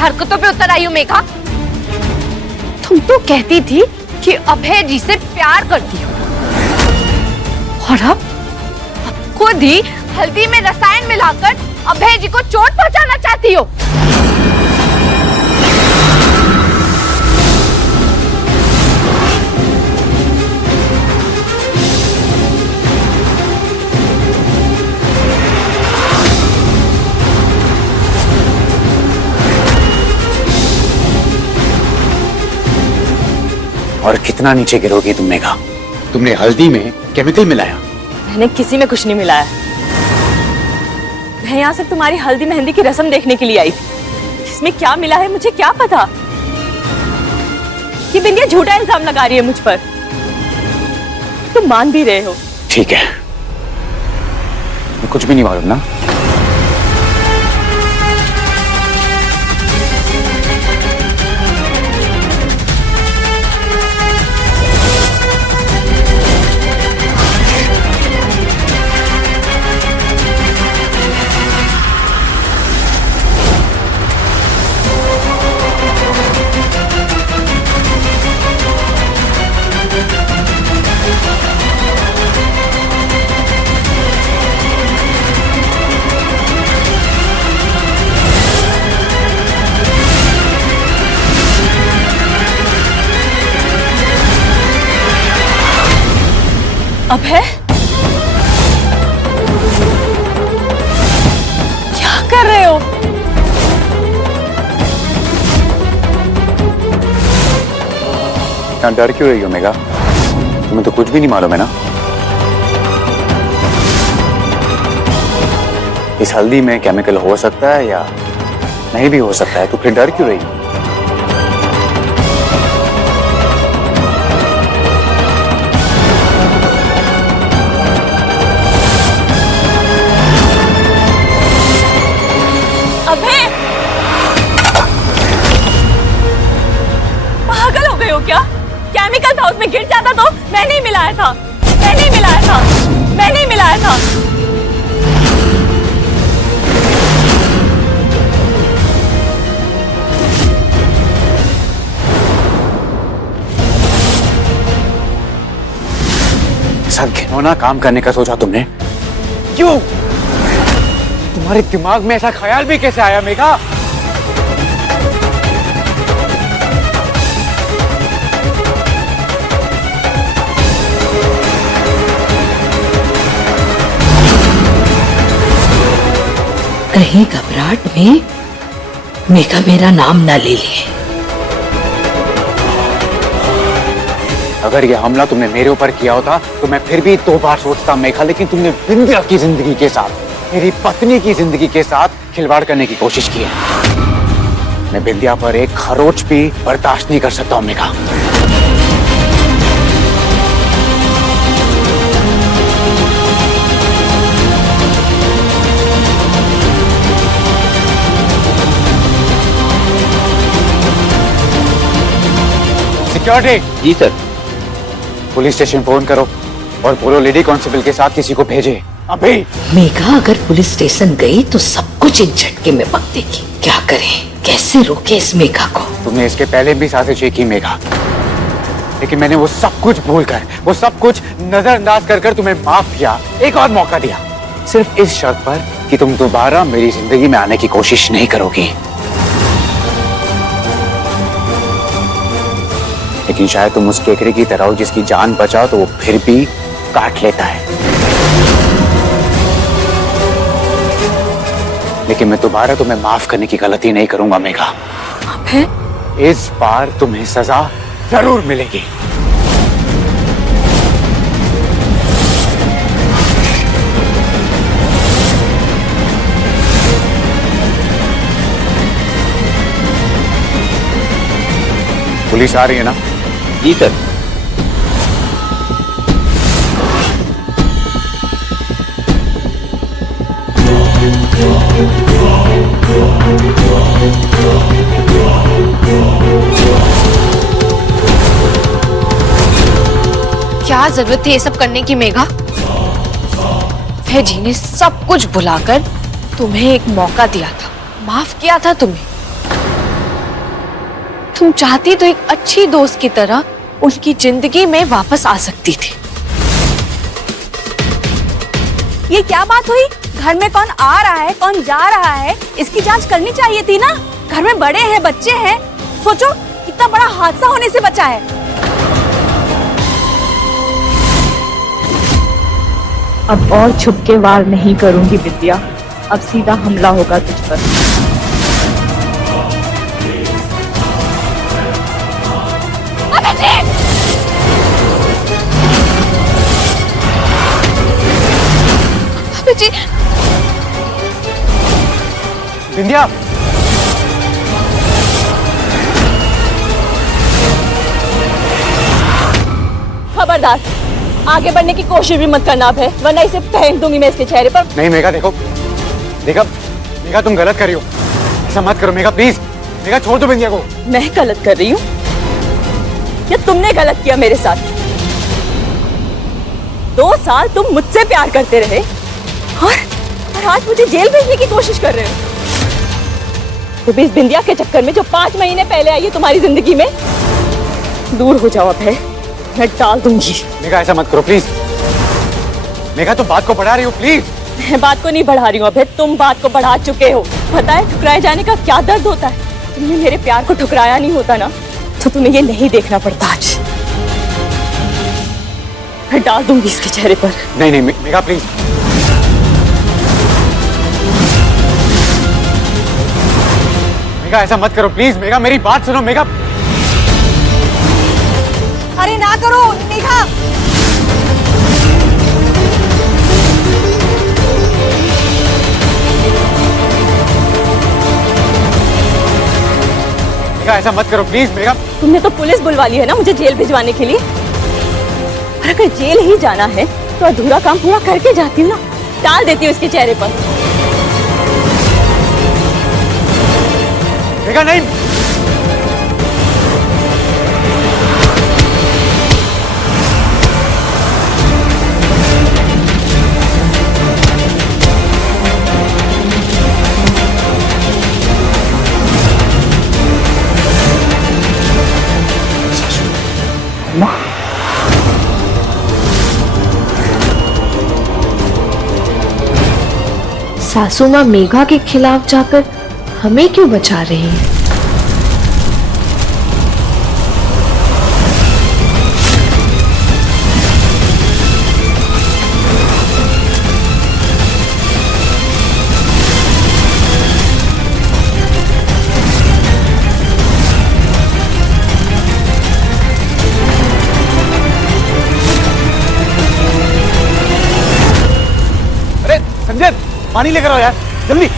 हरकतों पे उतर आई हो मेघा? तुम तो कहती थी कि अभय जी से प्यार करती हो, और अब खुद ही हल्दी में रसायन मिलाकर अभय जी को चोट पहुंचाना चाहती हो। और कितना नीचे गिरोगी तुम मेघा? तुमने हल्दी में केमिकल मिलाया। मैंने किसी में कुछ नहीं मिलाया। मैं यहाँ सिर्फ तुम्हारी हल्दी मेहंदी की रस्म देखने के लिए आई थी। इसमें क्या मिला है मुझे क्या पता। ये बिंदिया झूठा इल्जाम लगा रही है मुझ पर। तुम मान भी रहे हो। ठीक है, कुछ भी नहीं मालूम ना। अभय, क्या कर रहे हो? क्या डर क्यों रही हो मेघा? तुम्हें तो कुछ भी नहीं मालूम है ना। इस हल्दी में केमिकल हो सकता है या नहीं भी हो सकता है, तो फिर डर क्यों रही हो? क्या केमिकल था उसमें? गिर जाता तो? मैं नहीं मिलाया था, मैं नहीं मिलाया था, मैं नहीं मिलाया था। ऐसा घिनौना काम करने का सोचा तुमने? क्यों? तुम्हारे दिमाग में ऐसा ख्याल भी कैसे आया मेघा? कहीं घबराहट में मेघा मेरा नाम ना ले ले। अगर यह हमला तुमने मेरे ऊपर किया होता तो मैं फिर भी 2 बार सोचता मेघा, लेकिन तुमने बिंदिया की जिंदगी के साथ, मेरी पत्नी की जिंदगी के साथ खिलवाड़ करने की कोशिश की है। मैं बिंदिया पर एक खरोच भी बर्दाश्त नहीं कर सकता हूं मेघा। सिक्योरिटी। जी सर। पुलिस स्टेशन फोन करो और बोलो लेडी कांस्टेबल के साथ किसी को भेजे अभी। मेघा अगर पुलिस स्टेशन गई तो सब कुछ एक झटके में पक देगी। क्या करें, कैसे रोके इस मेघा को? तुमने इसके पहले भी साजिश की मेघा, लेकिन मैंने वो सब कुछ भूलकर, वो सब कुछ नजरअंदाज कर तुम्हें माफ किया, एक और मौका दिया, सिर्फ इस शर्त पर कि तुम दोबारा मेरी जिंदगी में आने की कोशिश नहीं करोगी। लेकिन शायद तुम उस केकड़े की तरह हो जिसकी जान बचाओ तो वो फिर भी काट लेता है। लेकिन मैं दोबारा तुम्हें माफ करने की गलती नहीं करूंगा मेघा। इस बार तुम्हें सजा जरूर मिलेगी। पुलिस आ रही है ना? जी सर। क्या जरूरत थी ये सब करने की मेघा? जी ने सब कुछ भुलाकर तुम्हें एक मौका दिया था, माफ किया था तुम्हें, तुम चाहती तो एक अच्छी दोस्त की तरह उनकी जिंदगी में वापस आ सकती थी। ये क्या बात हुई? घर में कौन आ रहा है, कौन जा रहा है, इसकी जांच करनी चाहिए थी ना। घर में बड़े हैं, बच्चे हैं, सोचो कितना बड़ा हादसा होने से बचा है। अब और छुप के वार नहीं करूंगी विद्या, अब सीधा हमला होगा तुझ पर। जी बिंदिया, खबरदार, आगे बढ़ने की कोशिश भी मत करना है, वरना इसे फेंक दूंगी मैं इसके चेहरे पर। नहीं मेघा, देखो देखा, मेघा तुम गलत कर रही हो, ऐसा मत करो मेघा, प्लीज मेघा छोड़ दो बिंदिया को। मैं गलत कर रही हूँ या तुमने गलत किया मेरे साथ? 2 साल तुम मुझसे प्यार करते रहे और आज मुझे जेल भेजने की कोशिश कर रहे हो। तो भी इस बिंदिया के चक्कर में जो 5 महीने पहले आई है तुम्हारी जिंदगी में, दूर हो जाओ अब है, मैं डाल दूंगी। मेघा ऐसा मत करो प्लीज, मेघा तुम बात को बढ़ा रही हो प्लीज। मैं बात को नहीं बढ़ा रही हूँ अभय, तुम बात को बढ़ा चुके हो। पता है ठुकराए जाने का क्या दर्द होता है? तुमने मेरे प्यार को ठुकराया नहीं होता ना, तो तुम्हें ये नहीं देखना पड़ता आज। मैं डाल दूंगी इसके चेहरे पर। नहीं नहीं मेघा प्लीज। मेघा ऐसा मत करो प्लीज, मेघा मेरी बात सुनो मेघा। अरे ना करो मेघा। मेघा ऐसा मत करो प्लीज मेघा। तुमने तो पुलिस बुलवा ली है ना मुझे जेल भिजवाने के लिए। और अगर जेल ही जाना है तो अधूरा काम पूरा करके जाती हूँ ना, डाल देती हूँ इसके चेहरे पर। मेघा नहीं। सासू माँ मेघा के खिलाफ जाकर हमें क्यों बचा रही है? अरे संजय, पानी लेकर आओ यार जल्दी।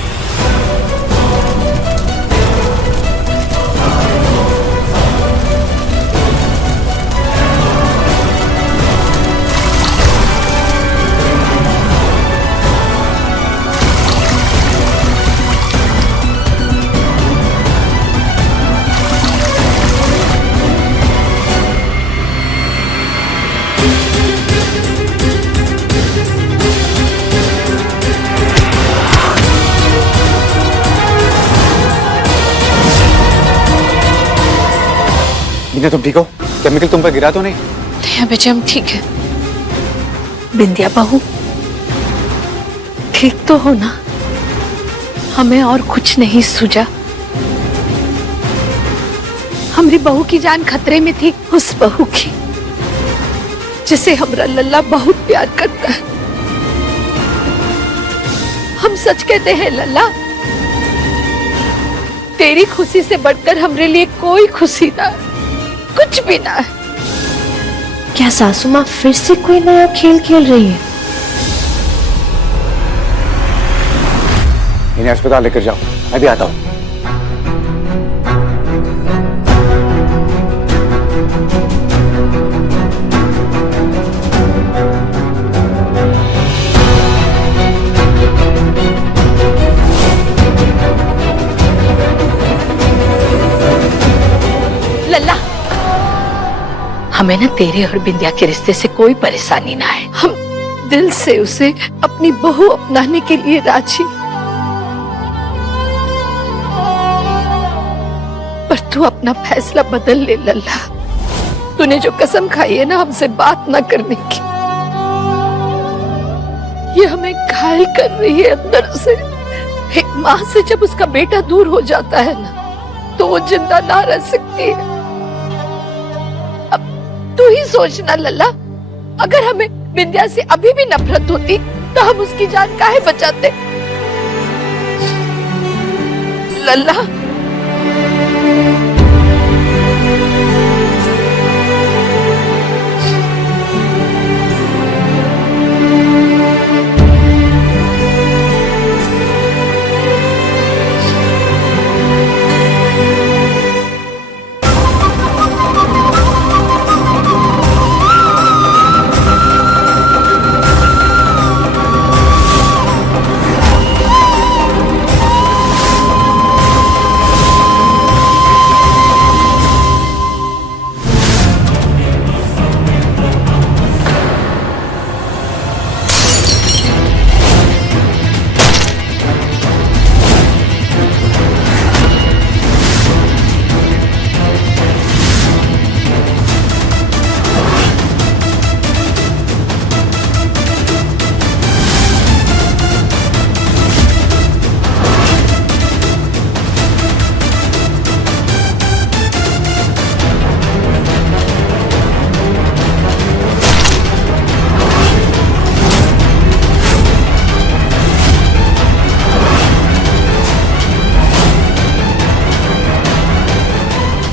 बिंदिया तुम ठीक हो? केमिकल तुम पर गिरा तो नहीं? नहीं बेटे हम ठीक है। बिंदिया बहू ठीक तो हो ना? हमें और कुछ नहीं सूझा। हमारी बहू की जान खतरे में थी, उस बहू की जिसे हमरा लल्ला बहुत प्यार करता है। हम सच कहते हैं लल्ला, तेरी खुशी से बढ़कर हमरे लिए कोई खुशी ना, कुछ भी ना। क्या सासू माँ फिर से कोई नया खेल खेल रही है? इन्हें अस्पताल लेकर जाओ, मैं भी आता हूँ। लल्ला, हमें ना तेरे और बिंदिया के रिश्ते से कोई परेशानी ना है। हम दिल से उसे अपनी बहू अपनाने के लिए राजी, पर तू अपना फैसला बदल ले लल्ला। तूने जो कसम खाई है ना हमसे बात ना करने की, ये हमें घायल कर रही है अंदर से। एक माँ से जब उसका बेटा दूर हो जाता है ना, तो वो जिंदा ना रह सकती है। अब तू ही सोचना लल्ला, अगर हमें विंध्या से अभी भी नफरत होती तो हम उसकी जान काहे बचाते। लल्ला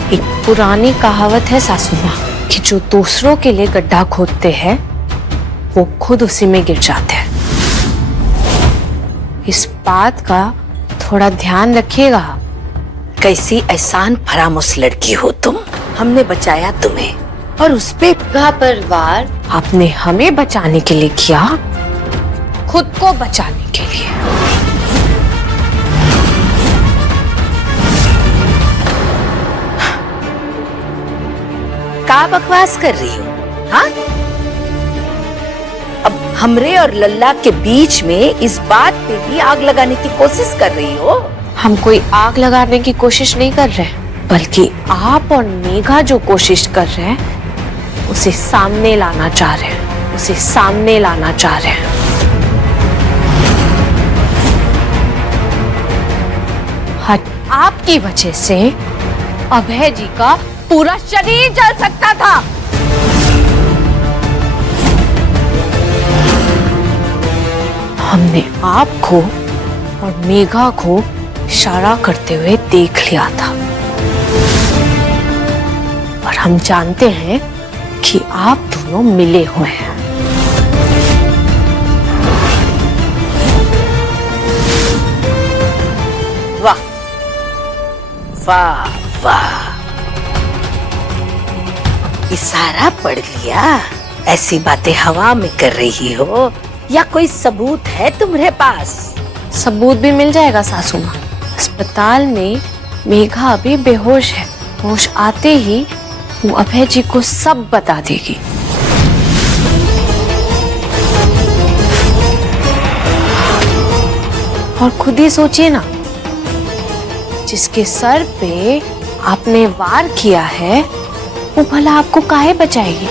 एक पुरानी कहावत है सासू माँ कि जो दूसरों के लिए गड्ढा खोदते हैं वो खुद उसी में गिर जाते हैं। इस बात का थोड़ा ध्यान रखिएगा। कैसी एहसान फरामोश लड़की हो तुम। हमने बचाया तुम्हें और उस पे पर वार आपने हमें बचाने के लिए किया, खुद को बचाने के लिए। का बकवास कर रही हो? हाँ, अब हमरे और लल्ला के बीच में इस बात पे भी आग लगाने की कोशिश कर रही हो? हम कोई आग लगाने की कोशिश नहीं कर रहे, बल्कि आप और मेघा जो कोशिश कर रहे हैं उसे सामने लाना चाह रहे हैं, उसे सामने लाना चाह रहे हैं। आपकी वजह से अभय जी का पूरा शरीर जल सकता था। हमने आपको और मेघा को इशारा करते हुए देख लिया था और हम जानते हैं कि आप दोनों मिले हुए हैं। वाह वाह वाह, इशारा पढ़ लिया। ऐसी बातें हवा में कर रही हो या कोई सबूत है तुम्हारे पास? सबूत भी मिल जाएगा सासू माँ। अस्पताल में मेघा अभी बेहोश है, होश आते ही वो अभय जी को सब बता देगी। और खुद ही सोचिए ना, जिसके सर पे आपने वार किया है वो भला आपको काहे बचाएगी?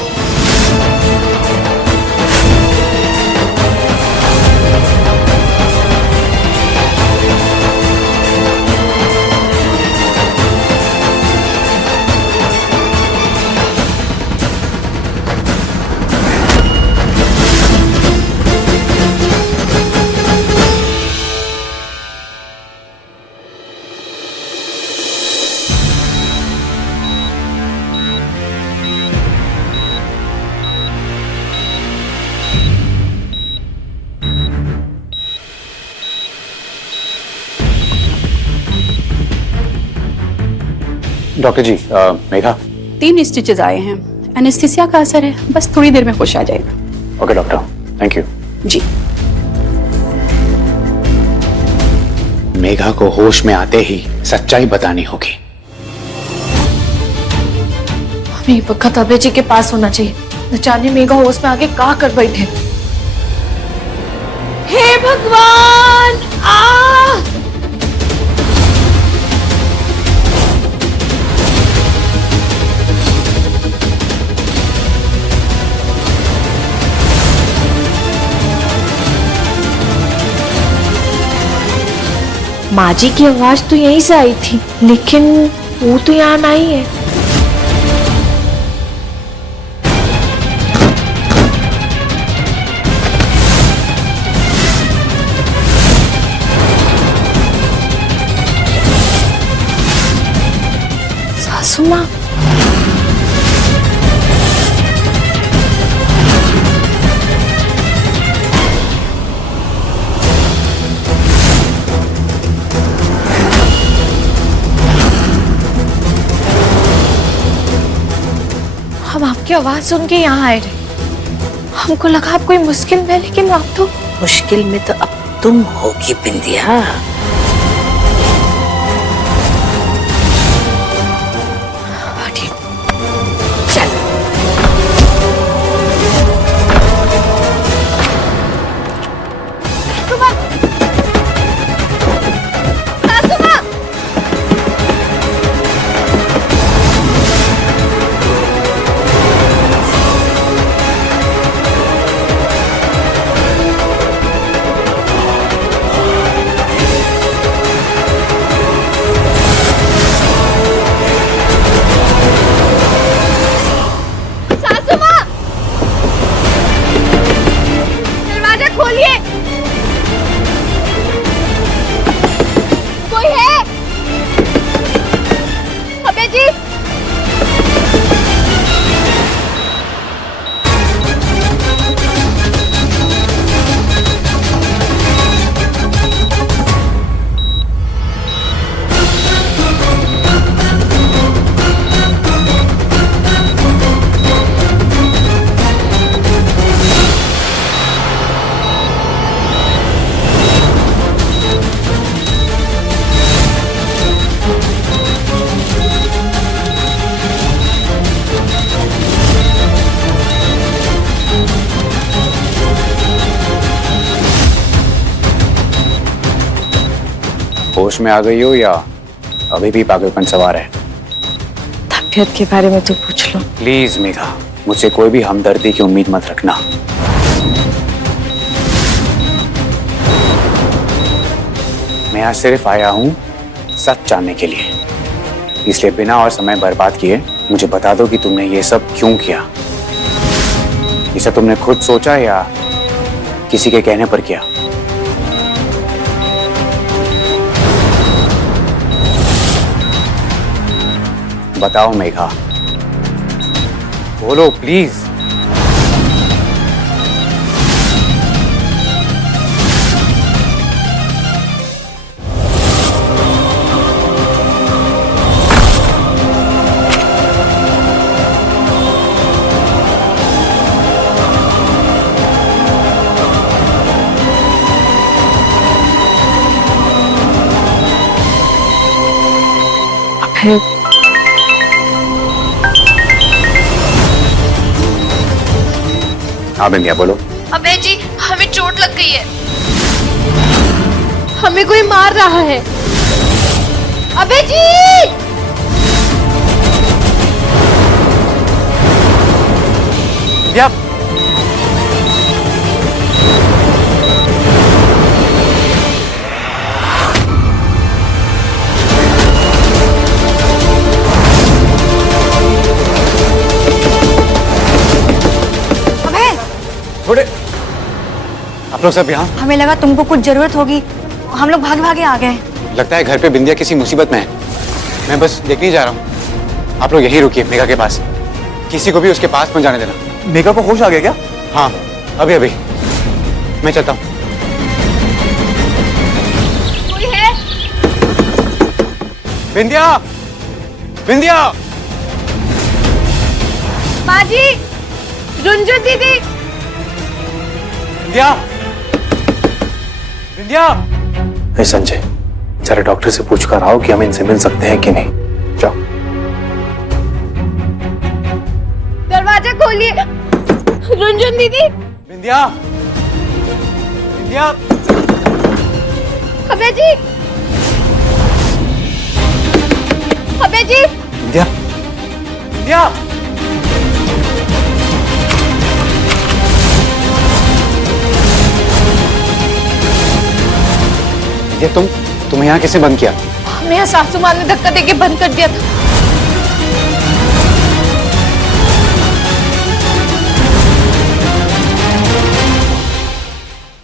डॉक्टर जी, मेघा 3 स्टिचेस आए हैं। एनेस्थीसिया का असर है, बस थोड़ी देर में होश आ जाएगा। Okay doctor, thank you. जी। मेघा को होश में आते ही सच्चाई बतानी होगी। हमें ये वक्त अभय जी के पास होना चाहिए, न जाने मेघा होश में आगे क्या कर बैठे। हे भगवान, आ माँ जी की आवाज तो यहीं से आई थी, लेकिन वो तो यहाँ नहीं है। सासू माँ, हम आपकी आवाज सुन के यहाँ आए रहे। हमको लगा आप कोई मुश्किल में, लेकिन आप तो मुश्किल में तो अब तुम होगी बिंदिया। चल दरवाजा खोलिए। कोई है? अबे जी, होश में आ गई हो या अभी भी पागलपन सवार है? तबीयत के बारे में तो पूछ लो। प्लीज मेघा, मुझसे कोई भी हमदर्दी की उम्मीद मत रखना। मैं यहाँ सिर्फ आया हूँ सच जानने के लिए, इसलिए बिना और समय बर्बाद किए मुझे बता दो कि तुमने ये सब क्यों किया। इसे तुमने खुद सोचा या किसी के कहने पर किया? बताओ मेघा, बोलो प्लीज। फिर हाँ बिंदिया बोलो। अबे जी, हमें चोट लग गई है। हमें कोई मार रहा है। अबे जी! या थोड़े आप लोग सब यहाँ? हमें लगा तुमको कुछ जरूरत होगी, हम लोग भागे भागे आ गए। लगता है घर पे बिंदिया किसी मुसीबत में है। मैं बस देखने जा रहा हूँ, आप लोग यहीं रुकिए मेघा के पास, किसी को भी उसके पास मत जाने देना। मेघा को होश आ गया क्या? हाँ अभी अभी, मैं चलता हूँ। कोई है? बिंदिया, बिंदिया, माँ जी, रुंझुन दीदी, बिंदिया, बिंदिया। संजय, जरा डॉक्टर से पूछ कर आओ कि हम इनसे मिल सकते हैं कि नहीं। जाओ। दरवाजा खोलिए। रुंझुन दीदी, बिंदिया, बिंदिया। अबे जी, अबे जी, बिंदिया, बिंदिया। ये तुम तुम्हें यहाँ किसने बंद किया? मेरा सासू माँ ने धक्का देके बंद कर दिया था।